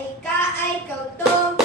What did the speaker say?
ay ka ay kautom